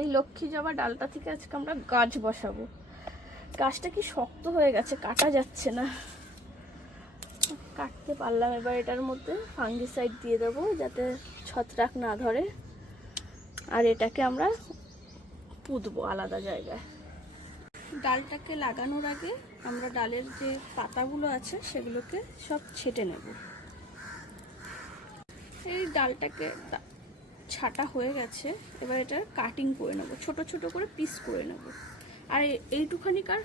এই লক্ষ্মী জবা ডালটা থেকে আজকে আমরা গাছ বসাবো। গাছটা কি শক্ত হয়ে গেছে, কাটা যাচ্ছে না, কাটতে পারলাম। এবার এটার মধ্যে ফাঙ্গিসাইড দিয়ে দেবো যাতে ছত্রাক না ধরে, আর এটাকে আমরা পুঁতবো আলাদা জায়গায়। ডালটাকে লাগানোর আগে আমরা ডালের যে পাতাগুলো আছে সেগুলোকে সব ছেটে নেব। এই ডালটাকে ছাটা হয়ে গেছে, এবার এটা কাটিং করে নেব, ছোট ছোট করে পিস করে নেব। আর এইটুখানিকার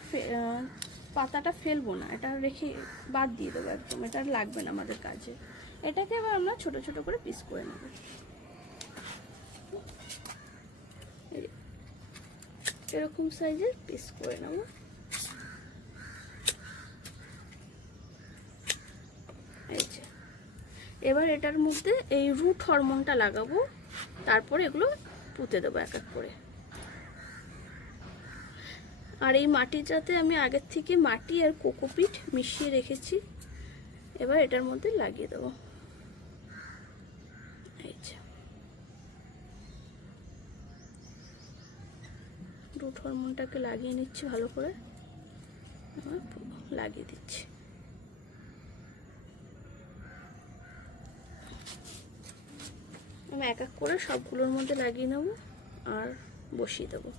পাতাটা ফেলবো না, এটা রেখে বাদ দিয়ে দেবো একদম, এটা লাগবে না আমাদের কাজে। এটাকে এবার আমরা ছোট ছোট করে পিস করে নেব। এরকম সাইজের পিস করে নেব। এবার এটার মধ্যে এই রুট হরমোনটা লাগাবো, তারপর এগুলো পুঁতে দেবো এক এক করে। আর এই মাটিটাতে আমি আগের থেকে মাটি আর কোকোপিট মিশিয়ে রেখেছি, এবার এটার মধ্যে লাগিয়ে দেবো। রুট হরমোনটাকে লাগিয়ে নিচ্ছি ভালো করে, লাগিয়ে দিচ্ছি। আমি এক এক করে সবগুলোর মধ্যে লাগিয়ে নেব আর বসিয়ে দেবো।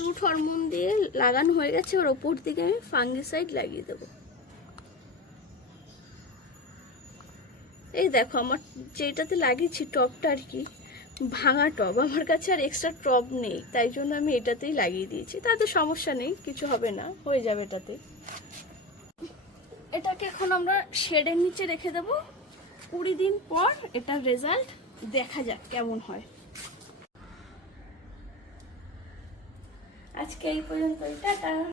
রুট হরমোন দিয়ে লাগানো হয়ে গেছে, ওর ওপর দিকে আমি ফাঙ্গিসাইড লাগিয়ে দেবো। এই দেখো আমার যেটাতে লাগিয়েছি টবটা আর কি ভাঙা টব, আমার কাছে আর এক্সট্রা টব নেই, তাই জন্য আমি এটাতেই লাগিয়ে দিয়েছি। তাতে সমস্যা নেই, কিছু হবে না, হয়ে যাবে এটাতে। এটাকে এখন আমরা শেডের নিচে রেখে দেবো, 20 দিন পর এটার রেজাল্ট দেখা যাক কেমন হয়। আজকে এই পর্যন্ত, টাটা।